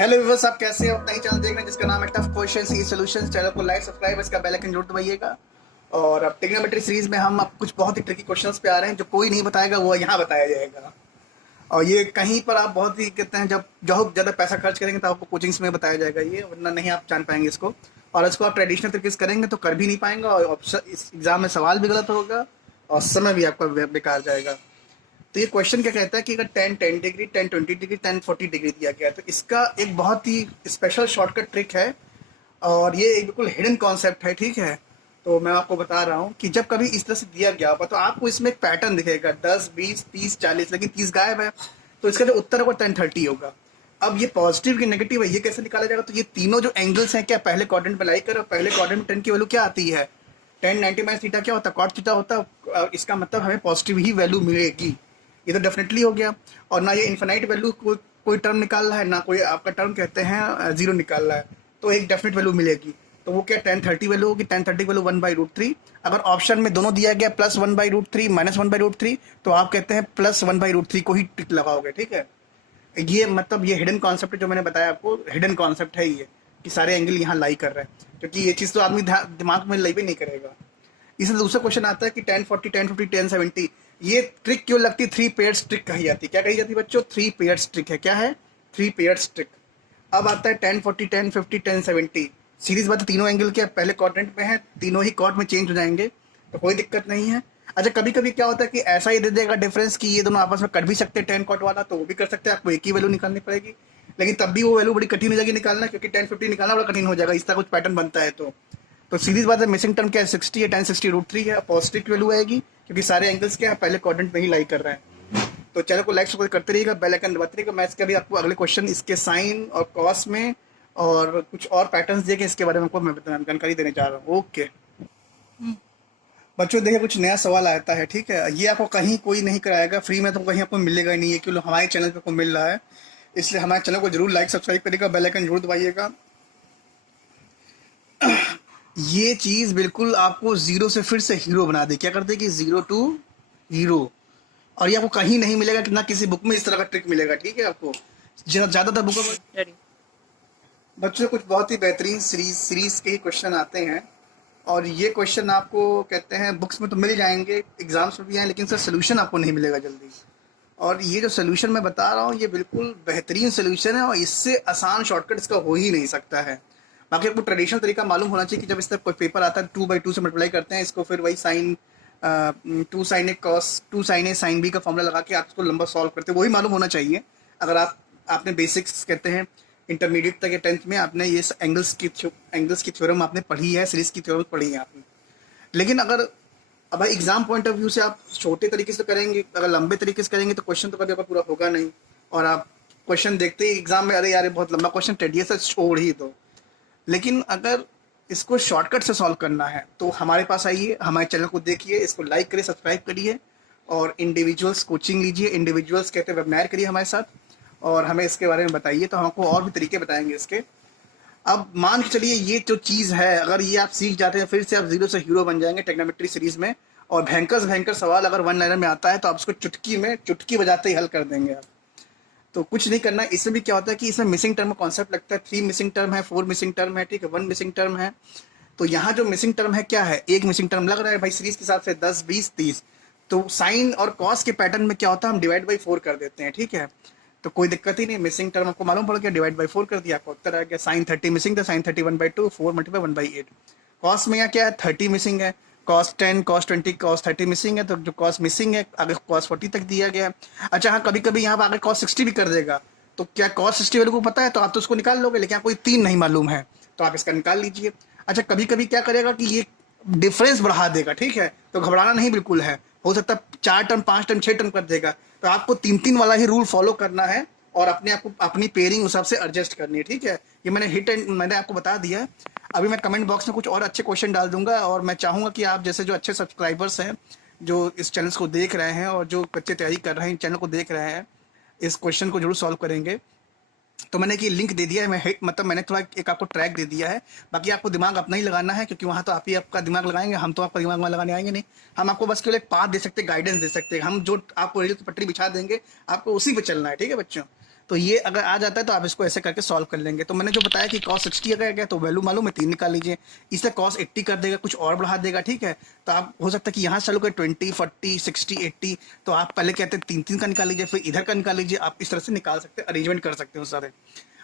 Hello viewers, आप कैसे हो? नई चैनल देख रहे हैं जिसका नाम है टफ क्वेश्चंस ई सॉल्यूशंस। चैनल को लाइक सब्सक्राइब, इसका बेल आइकन जरूर दबाइएगा। और अब ट्रिग्नोमेट्री सीरीज में हम अब कुछ बहुत ही ट्रिकी क्वेश्चंस पे आ रहे हैं जो कोई नहीं बताएगा, वो यहाँ बताया जाएगा। और ये कहीं पर आप बहुत ही कहते हैं जब जो ज़्यादा पैसा खर्च करेंगे तो आपको कोचिंग्स में बताया जाएगा ये, वरना नहीं आप जान पाएंगे इसको। और इसको आप ट्रेडिशनल तरीके से करेंगे तो कर भी नहीं पाएंगे, और इस एग्जाम में सवाल भी गलत होगा और समय भी आपका बेकार जाएगा। तो ये क्वेश्चन क्या कहता है कि अगर 10 डिग्री, 10 20 डिग्री, 10 40 डिग्री दिया गया है तो इसका एक बहुत ही स्पेशल शॉर्टकट ट्रिक है। और ये एक बिल्कुल हिडन कॉन्सेप्ट है, ठीक है। तो मैं आपको बता रहा हूँ कि जब कभी इस तरह से दिया गया होगा तो आपको इसमें एक पैटर्न दिखेगा 10 20 30 40, लेकिन 30 गायब है। तो इसका जो उत्तर होगा 10 30 होगा। अब ये पॉजिटिव की नेगेटिव है, ये कैसे निकाला जाएगा? तो ये तीनों जो एंगल्स हैं क्या पहले क्वाड्रेंट में लाई करो। पहले क्वाड्रेंट में 10 की वैल्यू क्या आती है? 10 90 - थीटा क्या होता है? कॉट थीटा होता है। इसका मतलब हमें पॉजिटिव ही वैल्यू मिलेगी। ये तो डेफिनेटली हो गया। और ना ये इन्फिनाइट वैल्यू कोई टर्म निकाल रहा है, ना कोई आपका टर्म कहते हैं जीरो निकाल रहा है। तो एक डेफिनेट वैल्यू मिलेगी। तो वो क्या 10 30 वैल्यू होगी? 10 30 वैल्यू 1/√3। अगर ऑप्शन में दोनों दिया गया प्लस 1/√3 माइनस 1/√3, तो आप कहते हैं प्लस 1/√3 को ही टिक लगाओगे, ठीक है। ये मतलब ये हिडन कॉन्सेप्ट जो मैंने बताया आपको, हिडन कॉन्सेप्ट है ये, कि सारे एंगल यहाँ लाई कर रहे हैं, क्योंकि ये चीज़ तो आदमी दिमाग में लाई भी नहीं करेगा। इसलिए दूसरा क्वेश्चन आता है कि 10 40 10 50 10 70, ये ट्रिक क्यों लगती है? 3 पेयर्स ट्रिक कही जाती है। क्या कही जाती है बच्चों? 3 पेयर्स ट्रिक है। क्या है? 3 पेयर्स ट्रिक। अब आता है 10 40 10 50 10 70। सीरीज बात है, तीनों एंगल के पहले क्वाड्रेंट में है, तीनों ही क्वाड में चेंज हो जाएंगे, तो कोई दिक्कत नहीं है। अच्छा, कभी कभी क्या होता है कि ऐसा ही दे देगा डिफरेंस कि ये दोनों आपस में कट भी सकते हैं 10 कॉट वाला, तो वो भी कर सकते हैं, आपको एक ही वैल्यू निकालनी पड़ेगी। लेकिन तब भी वो वैल्यू बड़ी कठिन हो जाएगी निकालना, क्योंकि 10 50 निकालना बड़ा कठिन हो जाएगा, इसका कुछ पैटर्न बनता है। तो सीरीज बात है, मिसिंग टर्म क्या है? 60 है, 10 60 √3 है। पॉजिटिव की वैल्यू आएगी क्योंकि सारे एंगल्स क्या है पहले क्वाड्रेंट में ही लाई कर रहे हैं। तो चैनल को लाइक सब्सक्राइब करते रहिएगा, बेल आइकन दबाते रहिएगा। मैं इसका भी आपको अगले क्वेश्चन इसके साइन और कॉस में और कुछ और पैटर्न्स देके इसके बारे में आपको मैं जानकारी देने जा रहा हूँ। ओके बच्चों, देखिए कुछ नया सवाल आता है, ठीक है। ये आपको कहीं कोई नहीं कराएगा, फ्री में तो कहीं आपको मिलेगा ही नहीं है, क्योंकि हमारे चैनल पे आपको मिल रहा है। इसलिए हमारे चैनल को जरूर लाइक सब्सक्राइब करिएगा, बेल आइकन जरूर दबाइएगा। ये चीज बिल्कुल आपको जीरो से फिर से हीरो बना दे। क्या कर देगी? 0 to हीरो। और ये आपको कहीं नहीं मिलेगा, कि ना किसी बुक में इस तरह का ट्रिक मिलेगा, ठीक है। आपको ज्यादातर बुकों में बच्चों कुछ बहुत ही बेहतरीन सीरीज के ही क्वेश्चन आते हैं। और ये क्वेश्चन आपको कहते हैं बुक्स में तो मिल जाएंगे, एग्जाम्स में भी हैं, लेकिन सर सोल्यूशन आपको नहीं मिलेगा जल्दी। और ये जो सोल्यूशन मैं बता रहा हूँ ये बिल्कुल बेहतरीन सोल्यूशन है, और इससे आसान शॉर्टकट इसका हो ही नहीं सकता है। बाकी आपको ट्रेडिशनल तरीका मालूम होना चाहिए कि जब इस तरह कोई पेपर आता है 2/2 से मल्टीप्लाई करते हैं इसको, फिर वही sign 2 sin A cos 2 sin A sin B का फॉर्मूला लगा के आप इसको लंबा सॉल्व करते हैं, वही मालूम होना चाहिए। अगर आपने बेसिक्स कहते हैं इंटरमीडिएट तक या 10th में आपने ये एंगल्स की थ्योरम आपने पढ़ी है, सीरीज की थ्योरम पढ़ी है आपने। लेकिन अगर अब भाई एग्जाम पॉइंट ऑफ व्यू से आप छोटे तरीके से करेंगे, अगर लंबे तरीके से करेंगे तो क्वेश्चन तो कभी आपका पूरा होगा नहीं। और आप क्वेश्चन देखते ही एग्जाम में अरे यार बहुत लंबा क्वेश्चन टेडियस से छोड़ ही दो। लेकिन अगर इसको शॉर्टकट से सॉल्व करना है तो हमारे पास आइए, हमारे चैनल को देखिए, इसको लाइक करिए, सब्सक्राइब करिए, और इंडिविजुअल्स कोचिंग लीजिए, इंडिविजुअल्स कहते हैं वेबिनार करिए हमारे साथ, और हमें इसके बारे में बताइए, तो हम आपको और भी तरीके बताएंगे इसके। अब मान के चलिए ये जो चीज़ है, अगर ये आप सीख जाते हैं फिर से आप जीरो से हीरो बन जाएंगे ट्रिग्नोमेट्री सीरीज में। और भयंकर सवाल अगर वन लाइनर में आता है तो आप उसको चुटकी बजाते ही हल कर देंगे आप। तो कुछ नहीं करना। इसमें भी क्या होता है कि इसमें मिसिंग टर्म का कॉन्सेप्ट लगता है। 3 मिसिंग टर्म है, 4 मिसिंग टर्म है, ठीक है, 1 मिसिंग टर्म है। तो यहाँ जो मिसिंग टर्म है क्या है? एक मिसिंग टर्म लग रहा है भाई सीरीज के हिसाब से 10 20 30। तो साइन और कॉस के पैटर्न में क्या होता है, हम डिवाइड बाई 4 कर देते हैं, ठीक है। तो कोई दिक्कत ही नहीं, मिसिंग टर्म आपको मालूम पड़ गया, डिवाइड बाई 4 कर दिया, आपको उत्तर आ गया। साइन 30 मिसिंग था, साइन 30 1/2, 4 × 1/8। कॉस में यहाँ क्या है? 30 मिसिंग है, कॉस 10 कॉस 20 कॉस 30 मिसिंग है, तो जो कॉस मिसिंग है आगे कॉस 40 तक दिया गया है। अच्छा हाँ, कभी कभी यहाँ पर आगे कॉस 60 भी कर देगा, तो क्या कॉस 60 वैल्यू को पता है तो आप तो उसको निकाल लोगे, लेकिन आपको 3 नहीं मालूम है तो आप इसका निकाल लीजिए। अच्छा, कभी कभी क्या करेगा कि ये डिफरेंस बढ़ा देगा, ठीक है, तो घबराना नहीं बिल्कुल है। हो सकता है 4 टर्म 5 टर्म 6 टर्म कर देगा, तो आपको 3 वाला ही रूल फॉलो करना है, और अपने आपको अपनी पेयरिंग उस हिसाब से एडजस्ट करनी है, ठीक है। ये मैंने आपको बता दिया। अभी मैं कमेंट बॉक्स में कुछ और अच्छे क्वेश्चन डाल दूंगा, और मैं चाहूंगा कि आप जैसे जो अच्छे सब्सक्राइबर्स हैं जो इस चैनल को देख रहे हैं और जो बच्चे तैयारी कर रहे हैं चैनल को देख रहे हैं, इस क्वेश्चन को जरूर सॉल्व करेंगे। तो मैंने एक लिंक दे दिया है, मतलब मैंने थोड़ा एक आपको ट्रैक दे दिया है। बाकी आपको दिमाग अपना ही लगाना है, क्योंकि वहाँ तो आप ही आपका दिमाग लगाएंगे, हम तो आपका दिमाग वहाँ लगाने आएंगे नहीं। हम आपको बस केवल एक पाथ दे सकते हैं, गाइडेंस दे सकते हैं। हम जो आपको रेल की पटरी बिछा देंगे, आपको उसी पे चलना है, ठीक है बच्चों। तो ये अगर आ जाता है तो आप इसको ऐसे करके सॉल्व कर लेंगे। तो मैंने जो बताया कि cos 60 अगर आ गया तो वैल्यू मालूम है 3 निकाल लीजिए, इसे cos 80 कर देगा, कुछ और बढ़ा देगा, ठीक है। तो आप हो सकता है कि यहाँ से चालू कर 20 40 60 80, तो आप पहले कहते हैं 3 3 का निकाल लीजिए, फिर इधर का निकाल लीजिए, आप इस तरह से निकाल सकते हैं, अरेंजमेंट कर सकते हो सारे।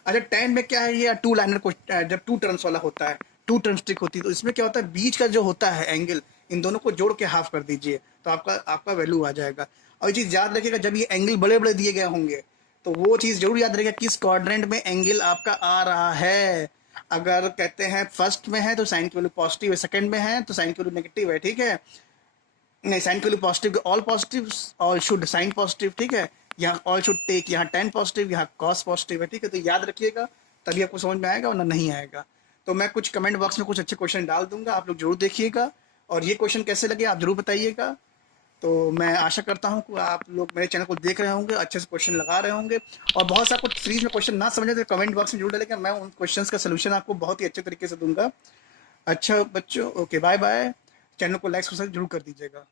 अच्छा 10 में क्या है, ये टू लाइनर को जब 2 टर्म्स वाला होता है, 2 टर्म्स ट्रिक होती है, तो इसमें क्या होता है बीच का जो होता है एंगल, इन दोनों को जोड़ के हाफ कर दीजिए, तो आपका आपका वैल्यू आ जाएगा। और ये चीज़ याद रखिएगा, जब ये एंगल बड़े बड़े दिए गए होंगे तो वो चीज़ जरूर याद रखिएगा किस क्वाड्रेंट में एंगल आपका आ रहा है। अगर कहते हैं फर्स्ट में है तो साइन की वैल्यू पॉजिटिव है, सेकंड में है तो साइन की वैल्यू नेगेटिव है, ठीक है। नहीं, साइन की value positive, all positive, all should sine positive, ठीक है। यहाँ ऑल शुड टेक, यहाँ टेन पॉजिटिव, यहाँ कॉस पॉजिटिव है, ठीक है। तो याद रखिएगा, तभी आपको समझ में आएगा, वरना नहीं आएगा। तो मैं कुछ कमेंट बॉक्स में कुछ अच्छे क्वेश्चन डाल दूंगा, आप लोग जरूर देखिएगा, और ये क्वेश्चन कैसे लगे आप जरूर बताइएगा। तो मैं आशा करता हूँ कि आप लोग मेरे चैनल को देख रहे होंगे, अच्छे से क्वेश्चन लगा रहे होंगे, और बहुत सा कुछ सीरीज में क्वेश्चन ना समझे तो कमेंट बॉक्स में जरूर डालेगा, मैं उन क्वेश्चंस का सोल्यूशन आपको बहुत ही अच्छे तरीके से दूंगा। अच्छा बच्चों, ओके, बाय बाय। चैनल को लाइक सब्सक्राइब जरूर कर दीजिएगा।